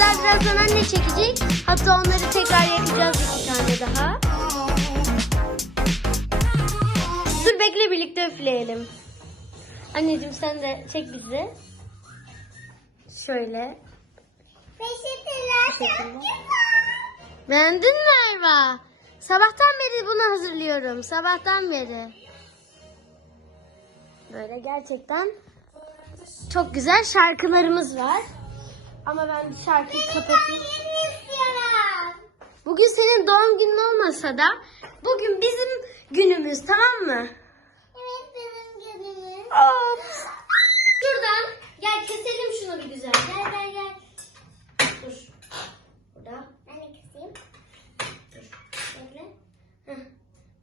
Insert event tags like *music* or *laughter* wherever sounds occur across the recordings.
birazdan anne çekecek. Hatta onları tekrar yakacağız iki tane daha. Dur bekle birlikte üfleyelim. Anneciğim sen de çek bizi. Şöyle. Peçeteler Beğendin mi Erva? Sabahtan beri bunu hazırlıyorum. Sabahtan beri. Böyle gerçekten çok güzel şarkılarımız var. Ama ben şarkıyı kapatayım. Bugün senin doğum günün olmasa da bugün bizim günümüz tamam mı? Evet benim günümüz. Of. Şuradan gel keselim şunu bir güzel. Gel gel gel. Dur. Burada. Ben de kısayım. Dur. Bekle. Heh.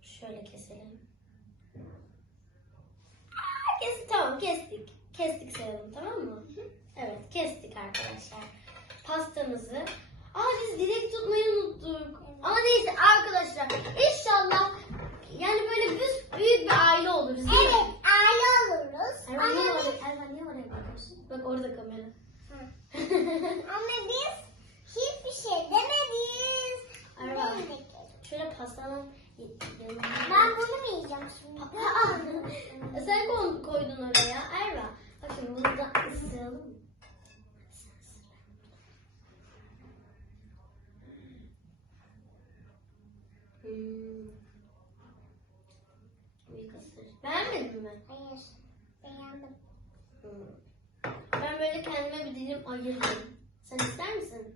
Şöyle keselim. Aa, Kes, tamam kestik. Kestik sayalım tamam mı? Evet kestik arkadaşlar. Pastamızı. Aa biz dilek tutmayı unuttuk. Ama neyse arkadaşlar inşallah yani böyle büyük, büyük bir aile oluruz. değil mi? Evet aile oluruz. Ervan niye Ama biz, Ervan niye oraya bakıyorsun? Bak orada kamera. *laughs* ama biz hiçbir şey. Ervan. Demedik. Şöyle pastanın yanına. Ben bunu mu yiyeceğim şimdi? *laughs* Sen koy- koydun oraya Erva. Bak şimdi bunu da ısıralım mı? Hmm. Büyük ısır. Beğenmedin mi? Hayır. Beğendim. Hmm. Ben böyle kendime bir dilim ayırdım. Sen ister misin?